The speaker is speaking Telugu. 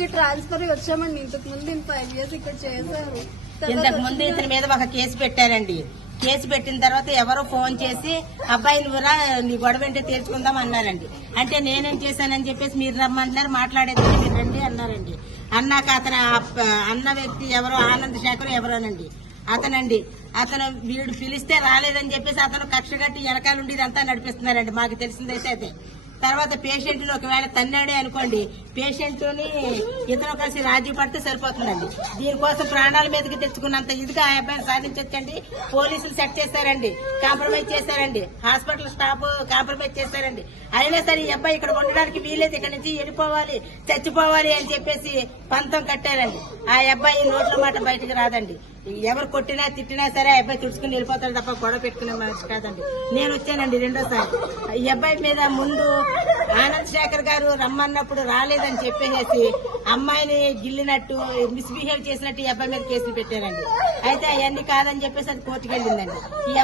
కి ట్రాన్స్ఫర్ వచ్చామండి. ఇంతకు ముందు 5 years ఇక్కడ చేశారు. ఇంతకు ముందు ఇతని మీద ఒక కేసు పెట్టారండి. కేసు పెట్టిన తర్వాత ఎవరో ఫోన్ చేసి అబ్బాయి నువ్వురా నీ గొడవ ఏంటో తేల్చుకుందాం అన్నారండి. అంటే నేనేం చేశానని చెప్పేసి మీరు రమ్మంటున్నారు, మాట్లాడేది మీరు రండి అన్నారండి. అన్నాక అతను అన్న వ్యక్తి ఎవరో ఆనంద్ శేఖర్ ఎవరోనండి అతను వీడు పిలిస్తే రాలేదని చెప్పేసి అతను కక్ష కట్టి వెనకాలండి ఇదంతా నడిపిస్తున్నారండి. మాకు తెలిసిందైతే తర్వాత పేషెంట్ ని ఒకవేళ తన్నాడే అనుకోండి, పేషెంట్ ని ఇతను కలిసి రాజీ పడితే సరిపోతుందండి. దీనికోసం ప్రాణాల మీదకి తెచ్చుకున్నంత ఇదిగా ఆ అబ్బాయిని సాధించొచ్చండి. పోలీసులు సెట్ చేశారండి, కాంప్రమైజ్ చేశారండి, హాస్పిటల్ స్టాఫ్ కాంప్రమైజ్ చేశారండి. అయినా సరే ఈ అబ్బాయి ఇక్కడ ఉండడానికి వీలేదు, ఇక్కడ నుంచి వెళ్ళిపోవాలి చచ్చిపోవాలి అని చెప్పేసి పంతం కట్టారండి. ఆ అబ్బాయి నోట్ల మాట బయటకు రాదండి. ఎవరు కొట్టినా తిట్టినా సరే ఆ అబ్బాయి తుడుచుకుని వెళ్ళిపోతాడు తప్ప గొడవ పెట్టుకునే మనిషి కాదండి. నేను వచ్చానండి రెండోసారి. ఈ అబ్బాయి మీద ముందు ఆనంద్ శేఖర్ గారు రమ్మన్నప్పుడు రాలేదని చెప్పేసి అమ్మాయిని గిల్లినట్టు మిస్బిహేవ్ చేసినట్టు ఈ అబ్బాయి మీద కేసులు పెట్టారండి. అయితే అవన్నీ కాదని చెప్పేసి అది కోర్టుకు వెళ్ళిందండి. ఈ